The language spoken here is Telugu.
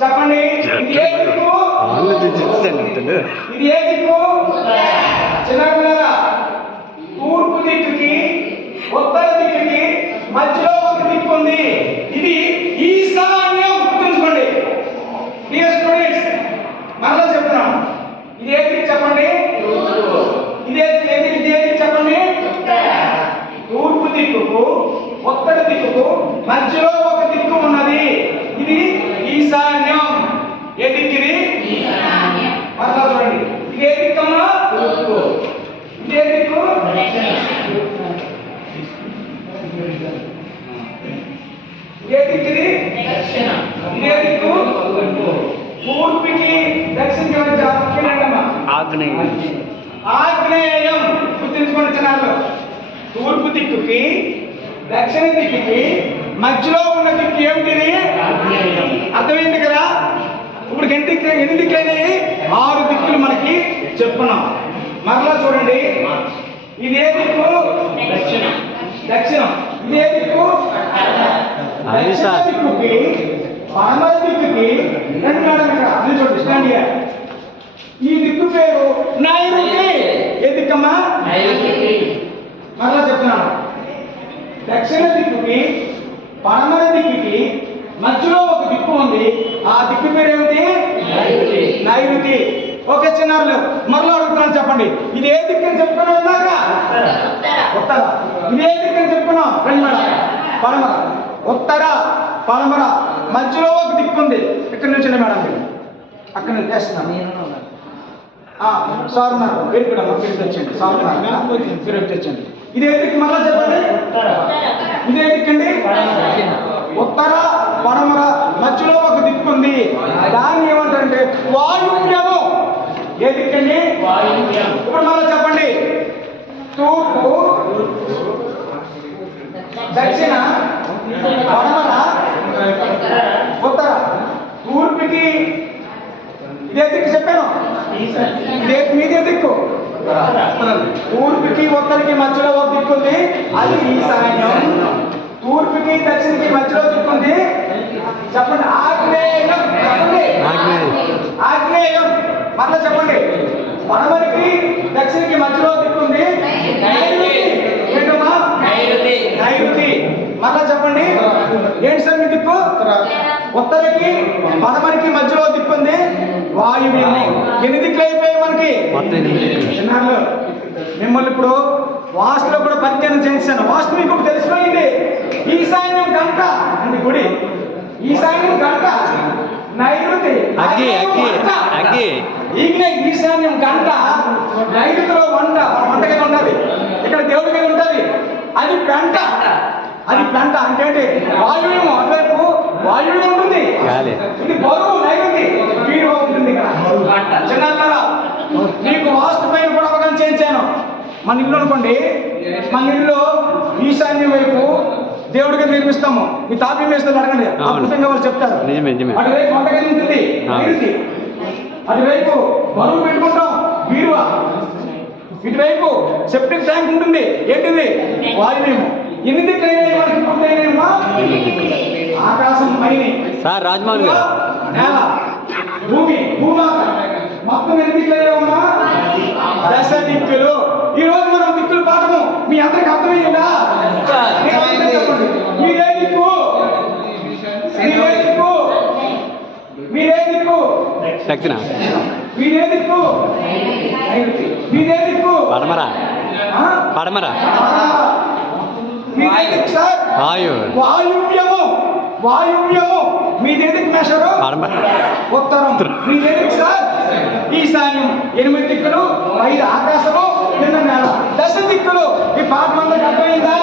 చెప్పండి. ఇది ఏ దిక్కు? ఇది ఏ దిక్కు? చిన్నపిల్లరా, తూర్పు దిక్కుకి ఉత్తర దిక్కుకి మధ్యలో ఒక దిక్కు ఉంది. ఇది ఈశాన్యం. గుర్తుంచుకోండి డియర్ స్టూడెంట్స్. మరలా చెప్తున్నాం. ఇది ఏ దిక్కు చెప్పండి? ఇదే దిక్కు చెప్పండి. తూర్పు దిక్కుకు ఉత్తర దిక్కుకు మధ్యలో ఒక దిక్కు ఉన్నది. ఇది ఈశాన్యం. ఏ దిక్కు ఇది? మరలా చూడండి. ఇది ఏ దిక్కమ్మా? తూర్పు. ఇది ఏ దిక్కు? ఏ దిక్కు ఇది? ఇదే దిక్కు. తూర్పుకి దక్షిణకి మధ్య ఆగ్నేయం. గుర్తించుకోండి చిన్నారులు. తూర్పు దిక్కుకి దక్షిణ దిక్కుకి మధ్యలో ఉన్న దిక్కు ఏమిటిది? అర్థమైంది కదా? ఇప్పుడు ఎన్ని దిక్కులైనవి? 6 దిక్కులు మనకి చెప్పుకున్నాం. మరలా చూడండి. ఇది ఏ దిక్కు? దక్షిణం. ఇదే దిక్కు. దక్షిణ దిక్కుకి పడమర దిక్కుకి రెండు మేడం ఇక్కడ అని చూడండి. Stand here. ఈ దిక్కు పేరు నైరుతి. ఏ దిక్కమ్మా? నైరుతి. మరలా చెప్తున్నాను. దక్షిణ దిక్కుకి పడమర దిక్కుకి మధ్యలో ఒక దిక్కు ఉంది. ఆ దిక్కు పేరు ఏమిటి? నైరుతి. ఓకే చిన్నారులు, మరలా అడుగుతున్నాను చెప్పండి. ఇది ఏ దిక్కు అని చెప్పుకున్నాం ఇందాక? ఉత్తర. ఇది ఏ దిక్కు అని చెప్పుకున్నాం? రెండు మేడం. పడమర. ఉత్తర పడమర మధ్యలో ఒక దిక్కు ఉంది. ఇక్కడ నుంచి మేడం అక్కడ నుంచి చేస్తున్నాను. సార్ ఉన్నారు. వెరీ గుడ్ అమ్మ. మీరు తెచ్చండి. సార్ ఉన్నారు. మీరు తెచ్చండి. ఇదే దిక్కు మరలా చెప్పండి. ఇదే దిక్కండి. ఉత్తర పడమర మధ్యలో ఒక దిక్కు ఉంది. దాన్ని ఏమంటారంటే వాయువ్యము. ఏ దిక్కండి? ఇప్పుడు మరలా చెప్పండి. తూర్పు దక్షిణ పడమర ఉత్తర. తూర్పుకి ఇదే దిక్కు చెప్పాను. మీదే దిక్కు. తూర్పుకి ఉత్తరకి మధ్యలో ఒక దిక్కు ఉంది. అది ఈశాన్యం. తూర్పుకి దక్షిణకి మధ్యలో దిక్కు ఉంది. చెప్పండి. ఆగ్నేయం. చెప్పండి. ఆగ్నేయం. మరలా చెప్పండి. పడమరకి దక్షిణకి మధ్యలో దిక్కు ఉంది. ఏంటమ్మా? నైరుతి. మరలా చెప్పండి. ఏంటి సార్ మీ దిక్కు? ఉత్తరకి పడమరకి మధ్యలో దిక్కు ఉంది. వాయువ్యము. ఎన్ని దిక్కులు అయిపోయాయి మనకి? చిన్నారులు, మిమ్మల్ని ఇప్పుడు వాస్తులో కూడా పరిచయం చేశాను. వాస్తు మీకు తెలిసిపోయింది. ఈశాన్యం గంట అంటే గుడి. ఈశాన్యం గంట. నైరుతి ఈశాన్యం గంట. నైరుతిలో వంటగది ఉంటుంది. ఇక్కడ దేవుడి గది ఉంటుంది. అది పెంట. అది పెంట అంటే వాయువ్యము. అటువైపు వాయువ్యం ఉంటుంది. ఇది బరువు. నైరుతి వీడు ఉంటుంది. ఇక్కడ చిన్నారా, మీకు వాస్తు పైన కూడా అవగాహన చేయించాను. మన ఇల్లు అనుకోండి. మన ఇల్లు ఈశాన్యం వైపు దేవుడి గది నిర్మిస్తాము. మీ తాపీ వేస్తే అడగండి. అద్భుతంగా వాళ్ళు చెప్తారు. అటువైపు వంటగది ఉంటుంది. అటువైపు బరువు పెట్టుకుంటాం. వీరువా. ఇటువైపు సెప్టిక్ ట్యాంక్ ఉంటుంది. ఏంటిది? వాయువ్యము. ఎన్ని దిక్కులైనా మనకి పూర్తయినాయమ్మా? ఆకాశం పైన సార్ రాజమౌళి గారు. నేల, భూమి, భూమాత మొత్తం ఎన్ని దిక్కులైనా? 10 దిక్కులు. ఈ రోజు మనం దిక్కులు పాఠము మీ అందరికి అర్థమయ్యిందా? చెప్పండి. మీరే దిక్కు. మీరే దిక్కు. మీరే దిక్కు. దక్షిణ. మీరే దిక్కు. మీరే దిక్కు. పడమర. పడమర. వాయువ్యము. వాయువ్యము. మీదేదికి మేషరు? ఉత్తరం. మీదేదికి సార్? ఈశాన్యం. 8 దిక్కులు. 5 ఆకాశము, కింద నేల. 10 దిక్కులు. ఈ పాఠం అందరికి అర్థమైందా?